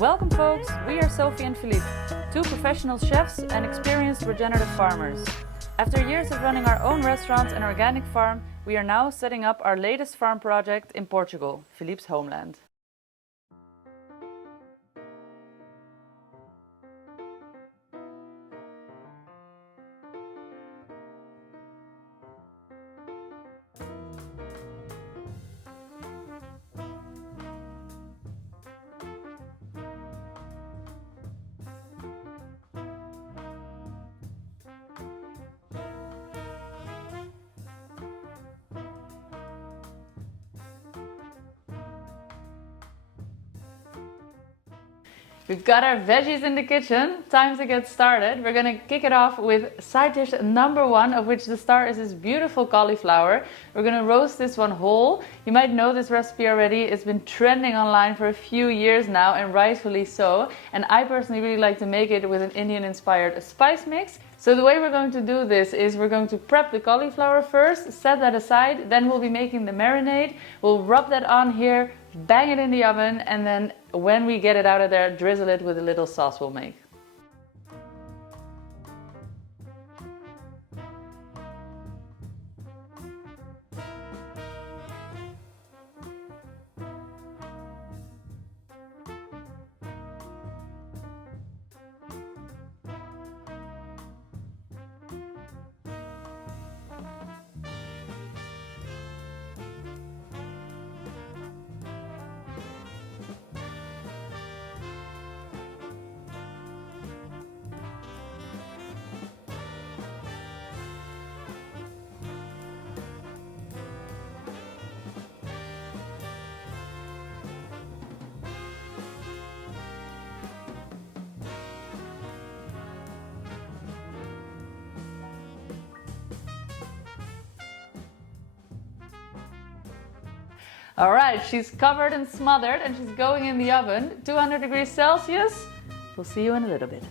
Welcome folks, we are Sophie and Philippe, two professional chefs and experienced regenerative farmers. After years of running our own restaurants and organic farm, we are now setting up our latest farm project in Portugal, Philippe's homeland. We've got our veggies in the kitchen, time to get started. We're gonna kick it off with side dish number one, of which the star is this beautiful cauliflower. We're gonna roast this one whole. You might know this recipe already. It's been trending online for a few years now, and rightfully so. And I personally really like to make it with an Indian-inspired spice mix. So the way we're going to do this is we're going to prep the cauliflower first, set that aside, then we'll be making the marinade. We'll rub that on here, bang it in the oven, and then when we get it out of there, drizzle it with a little sauce we'll make. All right, she's covered and smothered and she's going in the oven, 200 degrees Celsius. We'll see you in a little bit.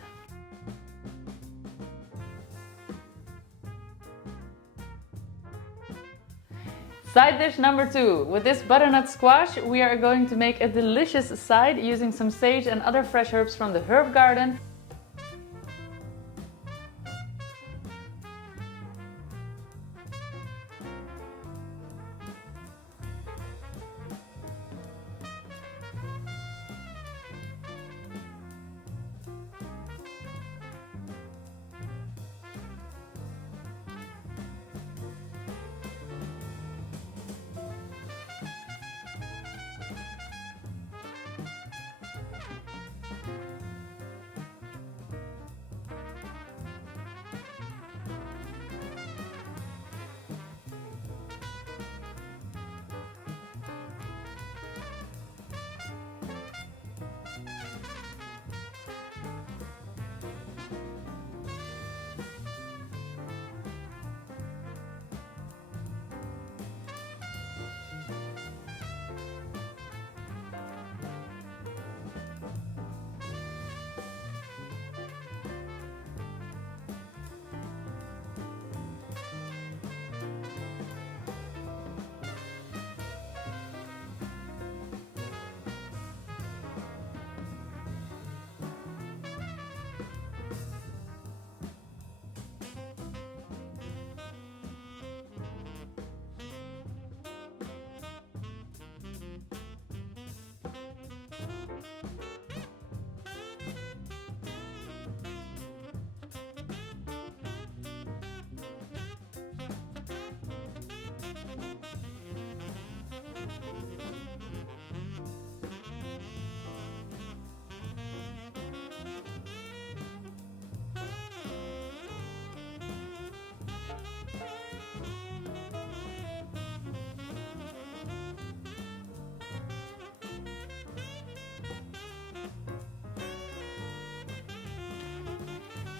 Side dish number two. With this butternut squash, we are going to make a delicious side using some sage and other fresh herbs from the herb garden.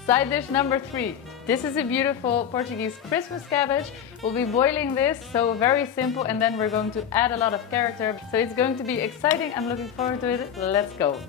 Side dish number three. This is a beautiful Portuguese Christmas cabbage. We'll be boiling this, so very simple, and then we're going to add a lot of character. So it's going to be exciting. I'm looking forward to it. Let's go.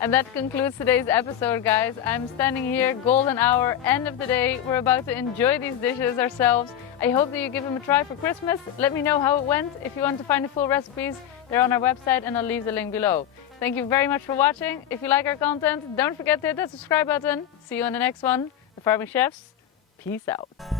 And that concludes today's episode, guys. I'm standing here, golden hour, end of the day. We're about to enjoy these dishes ourselves. I hope that you give them a try for Christmas. Let me know how it went. If you want to find the full recipes, they're on our website and I'll leave the link below. Thank you very much for watching. If you like our content, don't forget to hit that subscribe button. See you on the next one. The Farming Chefs, peace out.